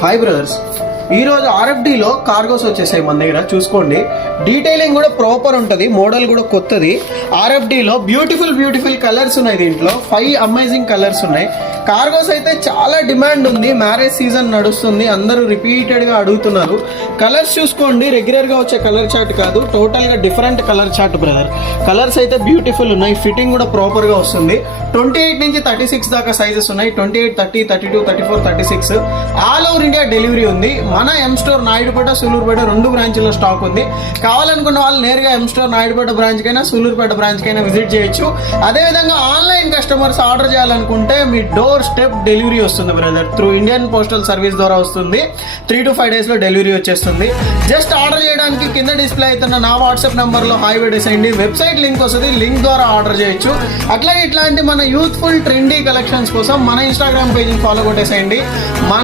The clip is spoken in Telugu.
హాయ్ బ్రదర్స్, ఈరోజు ఆర్ఎఫ్డిలో కార్గోస్ వచ్చేసాయి మన దగ్గర. చూసుకోండి, డీటెయిలింగ్ కూడా ప్రాపర్ ఉంటుంది, మోడల్ కూడా కొత్తది. ఆర్ఎఫ్డిలో బ్యూటిఫుల్ కలర్స్ ఉన్నాయి. దీంట్లో 5 అమేజింగ్ కలర్స్ ఉన్నాయి. కార్గోస్ అయితే చాలా డిమాండ్ ఉంది, మ్యారేజ్ సీజన్ నడుస్తుంది, అందరూ రిపీటెడ్గా అడుగుతున్నారు. కలర్స్ చూసుకోండి, రెగ్యులర్గా వచ్చే కలర్ చార్ట్ కాదు, టోటల్గా different colour chart brother. Colours అయితే బ్యూటిఫుల్ ఉన్నాయి, ఫిట్టింగ్ కూడా ప్రాపర్గా వస్తుంది. 28 నుంచి 36 దాకా సైజెస్ ఉన్నాయి. 28, 30, 32, 34, 36 ఆల్ ఓవర్ ఇండియా డెలివరీ ఉంది. మన ఎం స్టోర్ నాయుడుపేట, సూలూరుపేట 2 బ్రాంచ్ల్లో స్టాక్ ఉంది. కావాలనుకున్న వాళ్ళు నేరుగా ఎం స్టోర్ నాయుడుపేట బ్రాంచ్ కైనా సూలూరుపేట బ్రాంచ్ కైనా విజిట్ చేయొచ్చు. అదేవిధంగా ఆన్లైన్ కస్టమర్స్ ఆర్డర్ చేయాలనుకుంటే మీ డోర్ స్టెప్ డెలివరీ వస్తుంది brother. Through Indian postal service ద్వారా వస్తుంది. 3 to 5 days లో డెలివరీ వచ్చేస్తుంది. జస్ట్ ఆర్డర్ చేయడానికి కింద డిస్ప్లే అవుతున్న నా వాట్సాప్ నెంబర్లో హాయ్ పెట్టేసేయండి. వెబ్సైట్ లింక్ వస్తుంది, లింక్ ద్వారా ఆర్డర్ చేయొచ్చు. అట్లాగే ఇట్లాంటి మన యూత్ఫుల్ ట్రెండీ కలెక్షన్స్ కోసం మన ఇన్స్టాగ్రామ్ పేజ్ని ఫాలో కొట్టేసేయండి.